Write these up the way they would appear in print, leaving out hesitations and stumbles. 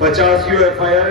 85 FIR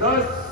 10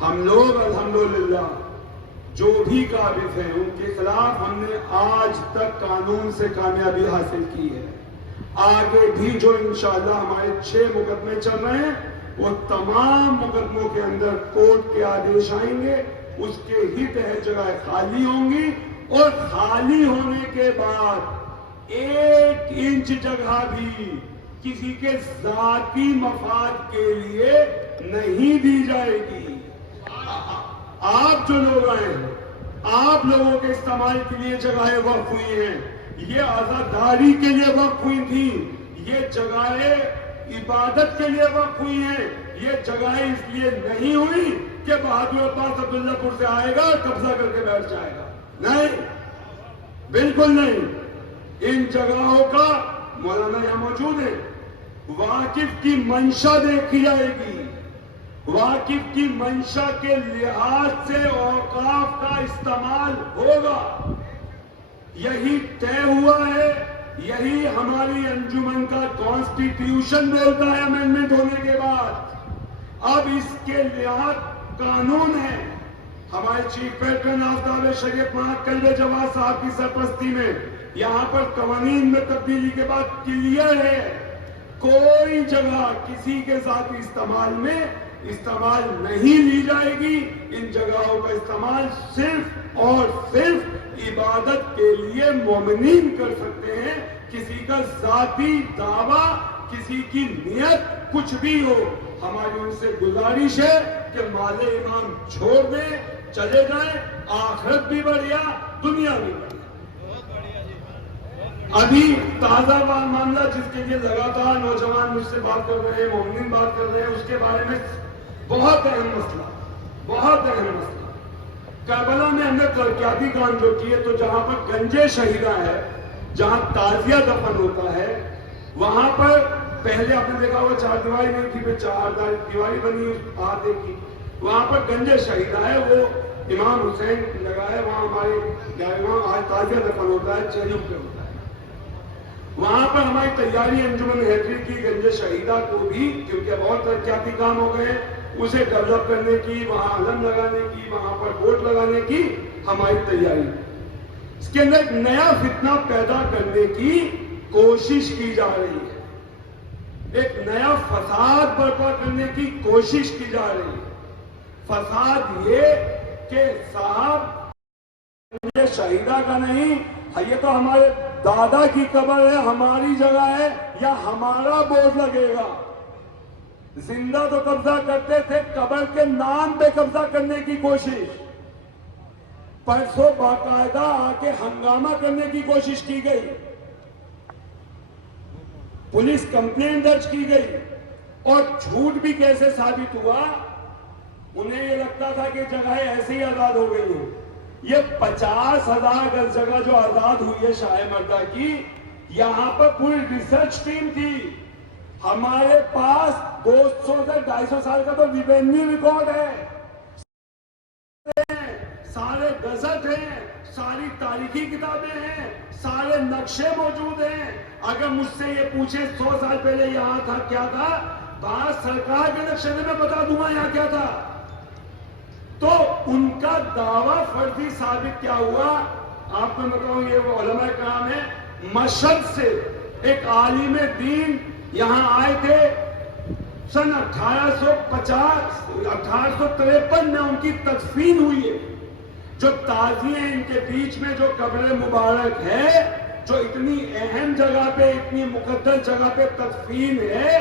ہم لوگ الحمدللہ جو بھی قابض ہیں ان کے خلاف ہم نے آج تک قانون سے کامیابی حاصل کی ہے. آگے بھی جو انشاءاللہ ہمارے 6 مقدمے چل رہے ہیں وہ تمام مقدموں کے اندر کورٹ کے آدیش آئیں گے, اس کے ہی تحت جگہیں خالی ہوں گی, اور خالی ہونے کے بعد 1 انچ جگہ بھی کسی کے ذاتی مفاد کے لیے نہیں دی جائے گی. آپ جو لوگ آئے ہیں, آپ لوگوں کے استعمال کے لیے جگہیں وقف ہوئی ہیں, یہ آزاداری کے لیے وقف ہوئی تھی, یہ جگہیں عبادت کے لیے وقف ہوئی ہیں. یہ جگہیں اس لیے نہیں ہوئی کہ بہادر عباس عبداللہ پور سے آئے گا اور قبضہ کر کے بیٹھ جائے گا. نہیں, بالکل نہیں. ان جگہوں کا مولانا یہاں موجود ہے, واقف کی منشا دیکھی جائے گی. واقف کی منشا کے لحاظ سے اوقاف کا استعمال ہوگا. یہی طے ہوا ہے, یہی ہماری انجمن کا کانسٹیٹیوشن بولتا ہے امینڈمنٹ ہونے کے بعد. اب اس کے لحاظ قانون ہے. ہمارے چیف پیٹرن آفتاب شریعت محمد کلب جواد صاحب کی سرپرستی میں یہاں پر قوانین میں تبدیلی کے بعد کلیئر ہے, کوئی جگہ کسی کے ذاتی استعمال نہیں لی جائے گی. ان جگہوں کا استعمال صرف اور صرف عبادت کے لیے مومنین کر سکتے ہیں. کسی کا ذاتی دعویٰ, کسی کی نیت کچھ بھی ہو, ہماری ان سے گزارش ہے کہ مال امام چھوڑ دیں, چلے جائیں, آخرت بھی بڑھیا, دنیا بھی بڑھیا. ابھی تازہ معاملہ جس کے لیے لگاتار نوجوان مجھ سے بات کر رہے ہیں, مومنین بات کر رہے ہیں, اس کے بارے میں بہت اہم مسئلہ. کربلا میں ہم نے ترقیاتی کام جو کیے, تو جہاں پر گنجے شہیدہ ہے, جہاں تعزیہ دفن ہوتا ہے, وہاں پر پہلے آپ نے دیکھا ہوگا 4 دیواری نہیں تھی, پھر 4 دیواری بنی آتے کی. وہاں پر گنجے شہیدہ ہے, وہ امام حسین کی جگہ ہے, وہاں ہمارے وہاں آج تعزیہ دفن ہوتا ہے, چہلم پہ ہوتا ہے. وہاں پر ہماری تیاری انجمن حیدری کی گنج شہیدہ کو بھی, کیونکہ بہت ترقیاتی کام ہو گئے, اسے ڈیولپ کرنے کی, وہاں علم لگانے کی, وہاں پر بورڈ لگانے کی ہماری تیاری. اس کے اندر ایک نیا فتنہ پیدا کرنے کی کوشش کی جا رہی ہے, ایک نیا فساد برپا کرنے کی کوشش کی جا رہی ہے. فساد یہ کہ صاحب یہ شہیدہ کا نہیں, یہ تو ہمارے دادا کی قبر ہے, ہماری جگہ ہے, یا ہمارا بورڈ لگے گا. زندہ تو قبضہ کرتے تھے, قبر کے نام پہ قبضہ کرنے کی کوشش. پرسوں باقاعدہ آ کے ہنگامہ کرنے کی کوشش کی گئی, پولیس کمپلین درج کی گئی, اور جھوٹ بھی کیسے ثابت ہوا. انہیں یہ لگتا تھا کہ جگہیں ایسے ہی آزاد ہو گئی ہوں. یہ 50,000 گز جگہ جو آزاد ہوئی ہے شاہ مردہ کی, یہاں پر پوری ریسرچ ٹیم تھی. ہمارے پاس 200 سے 250 سال کا تو ریونیو ریکارڈ ہے, سارے گزٹ ہیں, ساری تاریخی کتابیں ہیں, سارے نقشے موجود ہیں. اگر مجھ سے یہ پوچھے 100 سال پہلے یہاں تھا کیا تھا, بات سرکار کے نقشے میں بتا دوں گا یہاں کیا تھا. تو ان کا دعویٰ فرضی ثابت کیا ہوا. آپ کو بتاؤں, یہ وہ علماء کرام ہے, مشہد سے ایک عالم دین یہاں آئے تھے سن 1853 میں, ان کی تدفین ہوئی ہے. جو تازیے ان کے بیچ میں جو قبر مبارک ہے, جو اتنی اہم جگہ پہ, اتنی مقدس جگہ پہ تدفین ہے,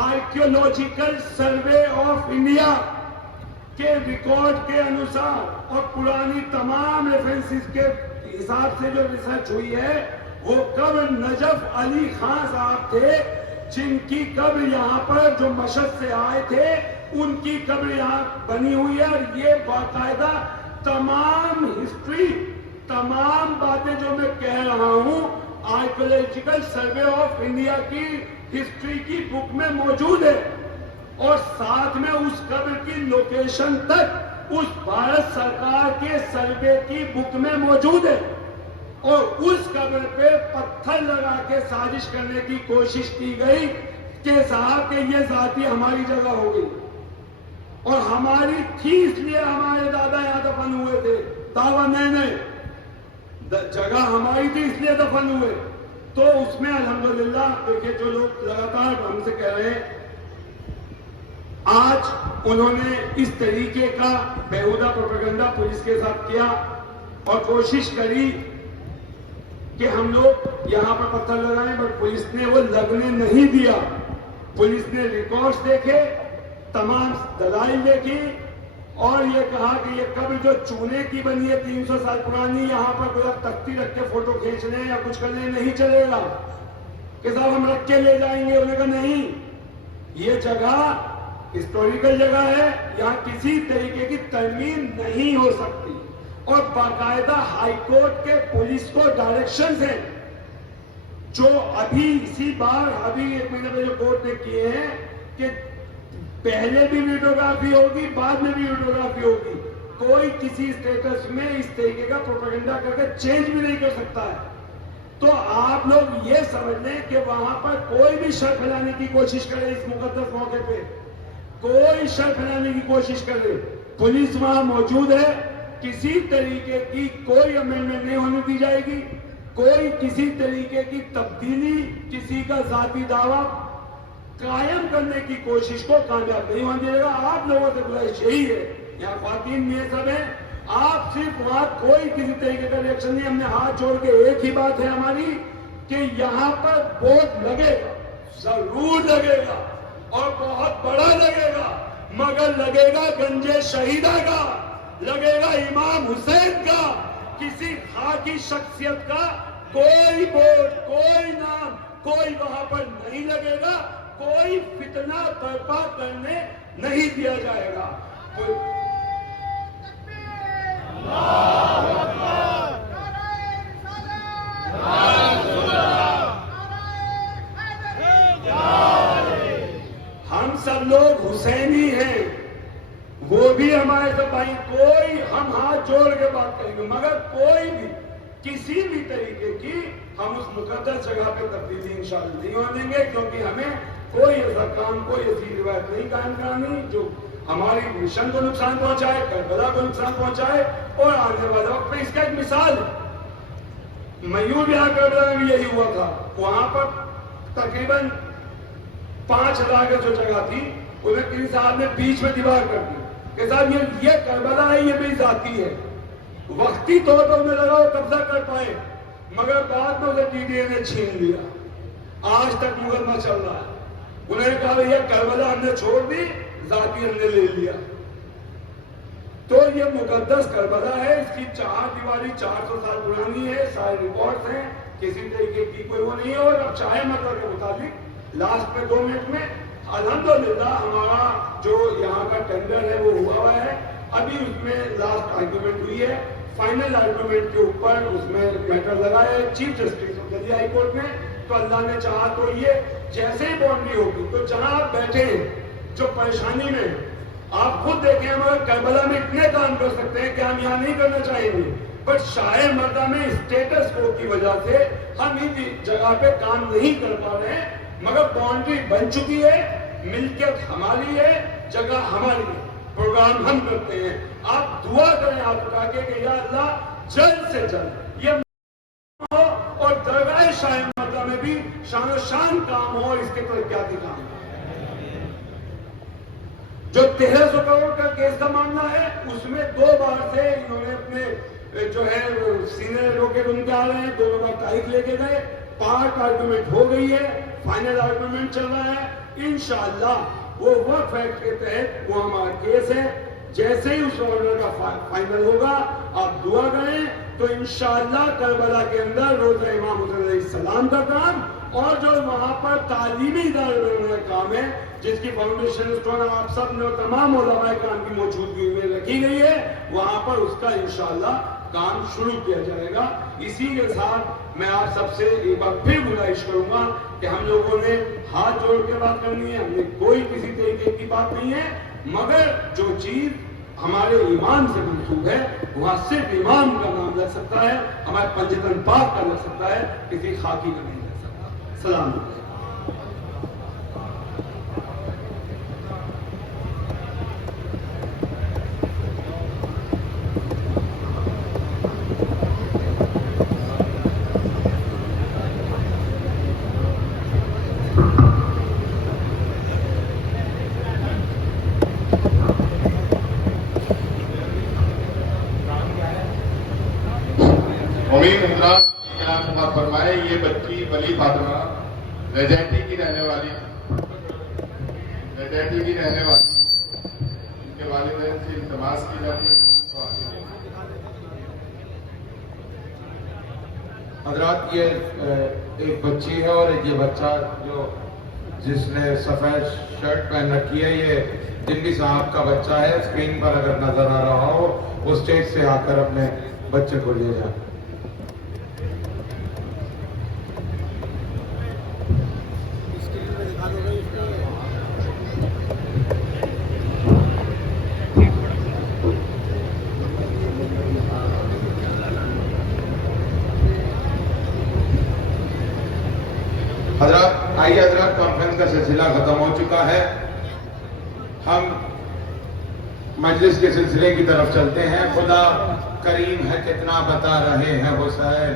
آرکیولوجیکل سروے آف انڈیا کے ریکارڈ کے انوسار اور پرانی تمام ریفرنسز کے حساب سے جو ریسرچ ہوئی ہے, وہ قبر نجف علی خان صاحب تھے, جن کی قبر یہاں پر جو مشہد سے آئے تھے, ان کی قبر یہاں بنی ہوئی ہے. اور یہ باقاعدہ تمام ہسٹری, تمام باتیں جو میں کہہ رہا ہوں, آرکیولوجیکل سروے آف انڈیا کی ہسٹری کی بک میں موجود ہے. اور ساتھ میں اس قبر کی لوکیشن تک اس بھارت سرکار کے سروے کی بک میں موجود ہے. اور اس قبر پہ پتھر لگا کے سازش کرنے کی کوشش کی گئی کہ صاحب کہ یہ ذاتی ہماری جگہ ہو گئی. اور ہماری تھی اس لیے ہمارے دادا یہاں دفن ہوئے تھے، دعویٰ نہیں، جگہ ہماری تھی اس لیے دفن ہوئے. تو اس میں الحمدللہ دیکھیں جو لوگ لگاتار ہم سے کہہ رہے ہیں، آج انہوں نے اس طریقے کا بیہودہ پروپیگنڈا پولیس کے ساتھ کیا اور کوشش کری کہ ہم لوگ یہاں پر پتھر لگائیں، بٹ پولیس نے وہ لگنے نہیں دیا. پولیس نے ریکارڈز دیکھے، تمام دلائل دیکھی اور یہ کہا کہ یہ قبر جو چونے کی بنی ہے 300 سال پرانی، یہاں پر کوئی تختی رکھ کے فوٹو کھینچ لیں یا کچھ کرنے نہیں چلے گا کہ صاحب ہم رکھ کے لے جائیں گے. انہوں نے کہا نہیں، یہ جگہ ہسٹوریکل جگہ ہے، یہاں کسی طریقے کی ترمیم نہیں ہو سکتی. اور باقاعدہ ہائی کورٹ کے پولیس کو ڈائریکشنز ہیں جو ابھی اسی بار ابھی 1 مہینے پہلے جو کورٹ نے کیے ہیں کہ پہلے بھی ویڈیوگرافی ہوگی، بعد میں بھی ویڈیوگرافی ہوگی. کوئی کسی اسٹیٹس میں اس طریقے کا پروپیگنڈا کر کے چینج بھی نہیں کر سکتا ہے. تو آپ لوگ یہ سمجھ لیں کہ وہاں پر کوئی بھی شر پھیلانے کی کوشش کرے، اس مقدس موقع پہ کوئی شر پھیلانے کی کوشش کرے، پولیس وہاں موجود ہے. کسی طریقے کی کوئی امینڈمنٹ نہیں ہونے دی جائے گی، کوئی کسی طریقے کی تبدیلی، کسی کا ذاتی دعویٰ قائم کرنے کی کوشش کو کامیاب نہیں ہونے دے گا. آپ لوگوں سے گزارش یہی ہے، یہاں خواتین بھی یہ سب ہیں، آپ صرف وہاں کوئی کسی طریقے کا ریئیکشن نہیں. ہم نے ہاتھ جوڑ کے ایک ہی بات ہے ہماری کہ یہاں پر بورڈ لگے گا، ضرور لگے گا اور بہت بڑا لگے گا، مگر لگے گا گنج شہیدہ کا، لگے گا امام حسین کا. کسی خاکی شخصیت کا کوئی بورڈ، کوئی نام، کوئی وہاں پر نہیں لگے گا. کوئی فتنہ برپا کرنے نہیں دیا جائے گا. ہم سب لوگ حسینی ہیں، وہ بھی ہمارے سب بھائی. کوئی ہم ہاتھ جوڑ کے بات کریں گے، مگر کوئی بھی کسی بھی طریقے کی ہم اس مقدس جگہ پہ تبدیلی انشاءاللہ نہیں ہونے دیں گے، کیونکہ ہمیں کوئی ایسا کام، کوئی ایسی روایت نہیں قائم کرانی جو ہماری مشن کو نقصان پہنچائے، کربلا کو نقصان پہنچائے. اور آنے والے وقت میں اس کا ایک مثال ہے، میور یہاں کربلا میں بھی یہی ہوا تھا. وہاں پر تقریباً 5000 کا جو جگہ تھی، انہیں کسی صاحب نے بیچ میں دیوار کر دی کہ صاحب یہ کربلا ہے، یہ بھی ذاتی ہے. وقتی طور پر انہیں لگا وہ قبضہ کر پائے، مگر بعد میں اسے ٹی ڈی اے نے چھین لیا. آج تک مقدمہ چل رہا ہے. انہوں نے کہا یہ کربلا ہم نے چھوڑ دی، ذاتی ہم نے لے لیا. تو یہ مقدس کربلا ہے، اس کی 4 دیواری 400 سال پرانی ہے، سارے ریکارڈز ہیں، کسی طریقے کی کوئی وہ نہیں ہے. اور اب چاہے مطلب کے مطابق لاسٹ میں 2 منٹ میں الحمدللہ ہمارا جو یہاں کا ٹینڈر ہے وہ ہوا ہے. ابھی اس میں لاسٹ آرگیومنٹ ہوئی ہے، فائنل آرگیومنٹ کے اوپر اس میں میٹر لگا ہے chief justice of Delhi high court میں. تو اللہ نے چاہا تو یہ جیسے ہی باؤنڈری ہوگی تو جہاں آپ بیٹھے ہیں جو پریشانی میں آپ خود دیکھیں، ہم اگر کربلا میں اتنے کام کر سکتے ہیں کہ ہم یہاں نہیں کرنا چاہیں گے، پر شاہ مردہ میں اسٹیٹس کو کی وجہ سے ہم اس جگہ پہ کام نہیں کر پا رہے ہیں. مگر باؤنڈری بن چکی ہے، ملکیت ہماری ہے، جگہ ہماری ہے، پروگرام ہم کرتے ہیں. آپ دعا کریں آپ کا کہ یا اللہ جلد سے جلد یہ ہو اور درگاہ شاہ مردہ میں بھی شان و شان کام ہو، اس کے ترقیاتی کام ہو. جو 1300 کروڑ کا کیس کا معاملہ ہے، اس میں 2 بار سے انہوں نے اپنے جو ہے سینئر ایڈوکیٹ ان کے آ رہے ہیں، 2 بار تاریخ لے کے گئے. پارٹ آرگومنٹ ہو گئی ہے، فائنل آرگومنٹ چل رہا ہے. انشاءاللہ وہ وقف ایکٹ کے تحت وہ ہمارا کیس ہے. جیسے ہی اس آرڈر کا فائنل ہوگا آپ دعا کریں تو انشاءاللہ کربلا کے اندر روزہ امام حسین علیہ السلام کا کام اور جو وہاں پر تعلیمی ادارے بنانے کا کام ہے، جس کی فاؤنڈیشن اسٹون آپ سب نے تمام علماء کرام کی موجودگی میں رکھی گئی ہے، وہاں پر اس کا انشاءاللہ کام شروع کیا جائے گا. اسی کے ساتھ میں آپ سب سے ایک بار پھر گزارش کروں گا کہ ہم لوگوں نے ہاتھ جوڑ کے بات کرنی ہے. ہم نے کوئی کسی طریقے کی بات نہیں ہے، مگر جو چیز ہمارے ایمان سے منسوب ہے وہاں صرف امام کا نام لگ سکتا ہے، ہمارے پنجتن پاک کا لگ سکتا ہے، کسی خاکی کا نہیں لگ سکتا. سلام علیکم. یہ بچی ولی فاطمہ ریجینٹی کی رہنے والی ان کے والدین سے التماس کی جاتی ہے. حضرات یہ ایک بچی ہے اور ایک یہ بچہ جو جس نے سفید شرٹ پہن رکھی ہے یہ جنگی صاحب کا بچہ ہے. اسکرین پر اگر نظر آ رہا ہو وہ اسٹیج سے آ کر اپنے بچے کو لے جائیں. حضرات آئیے حضرات کانفرنس کا سلسلہ ختم ہو چکا ہے. ہم مجلس کے سلسلے کی طرف چلتے ہیں. خدا کریم ہے کتنا بتا رہے ہیں حسین,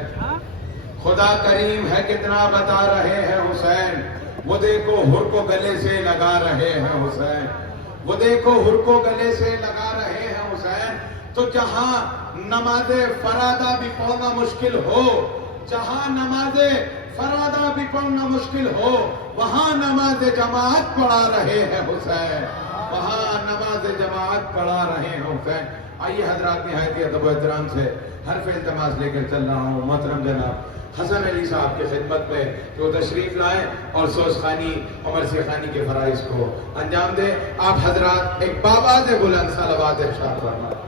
خدا کریم ہے کتنا بتا رہے ہیں حسین, وہ دیکھو ہر کو گلے سے لگا رہے ہیں حسین, وہ دیکھو ہر کو گلے سے لگا رہے ہیں حسین. تو جہاں نماز فرادہ بھی پڑھنا مشکل ہو, جہاں نماز فرادہ بھی پڑھنا مشکل ہو, وہاں نماز جماعت پڑھا رہے ہیں حسین, وہاں نماز جماعت پڑھا رہے ہیں حسین. آئیے حضرات نہایت ادب و احترام سے حرف التماس لے کر چل رہا ہوں محترم جناب حسن علی صاحب کی خدمت میں کہ وہ تشریف لائیں اور سوز خانی عمر سی خانی کے فرائض کو انجام دیں. آپ حضرات ایک بآواز بلند صلوات ارشاد فرمائیں.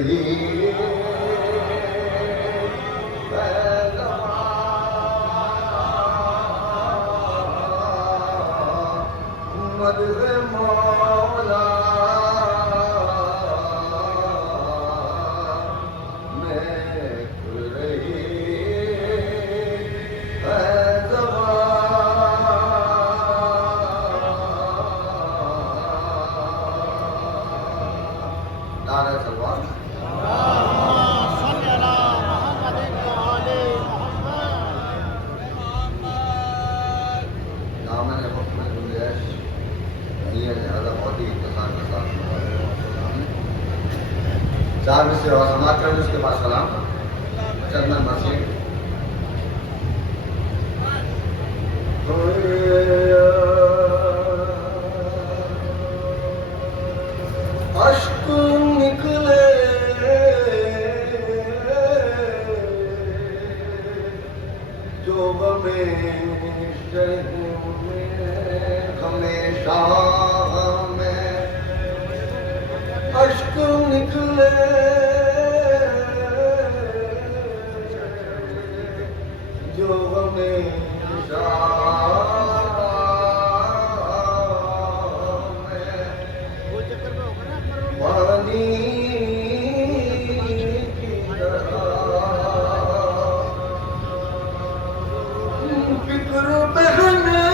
رہی مدح مولا میں کھل رہی ہے زبان نعرہ سلوات دامن محمد گنجائش نہیں ہے، لہذا بہت ہی اختصار کے ساتھ چار میں سے اور سماعت کر دیں، اس کے بعد سلام چندن مسیح اشک نکلے جو ہمیشہ میں اشک نکلے جو ہمیشہ پانی کی طرح فکر بہنے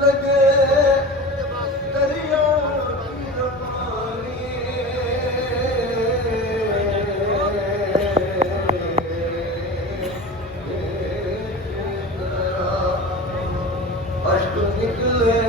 لگے دریا کی پانی اشک نکلے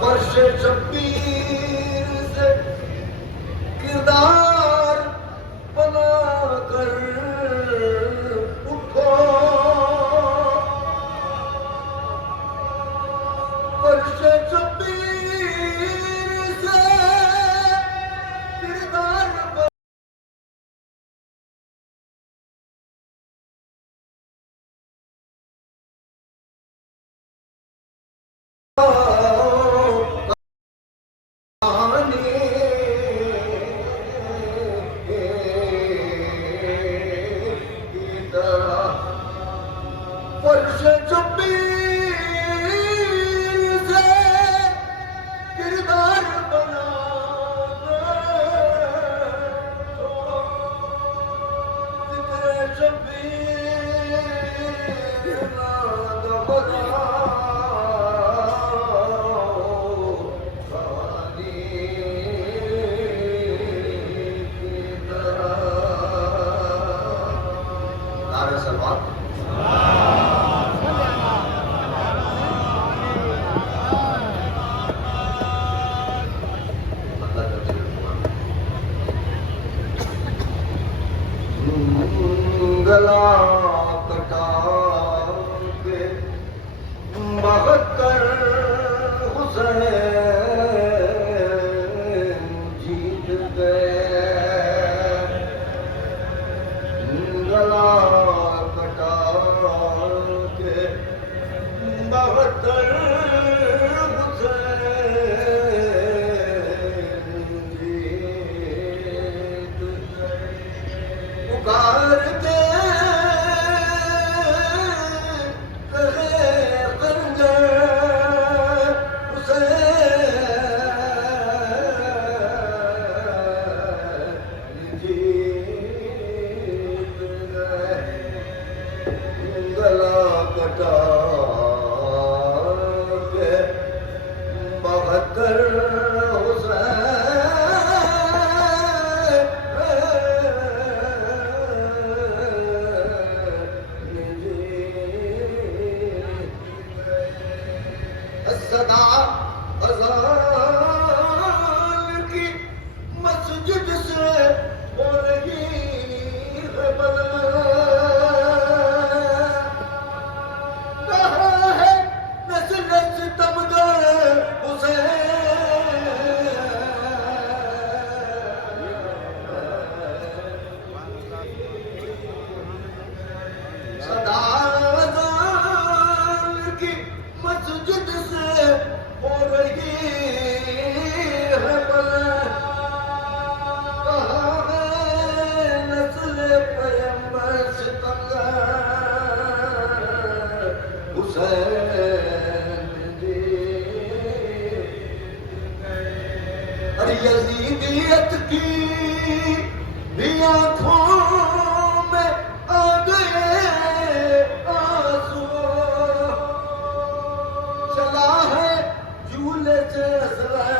فرش شبیر سے کردار بنا کر اٹھو فرش شبیر سے کردار فرش شبیر سے کردار بنا ذکر شبیر ناد بنا پانی کی طرح نعرہ سلوات گلا کٹا کے 72 حسین جیت گئے گلا کٹا کے 72 حسین جیت گئے پکارتے گلا کٹا کے 72 صدا اذان کی مسجد سے ہو رہی ہے بدل کہاں ہے نسل ستمگر حسین یزیدیت کی بھی آنکھوں میں آ گئے آنسو، چلا ہے جھولے سے عزرائیل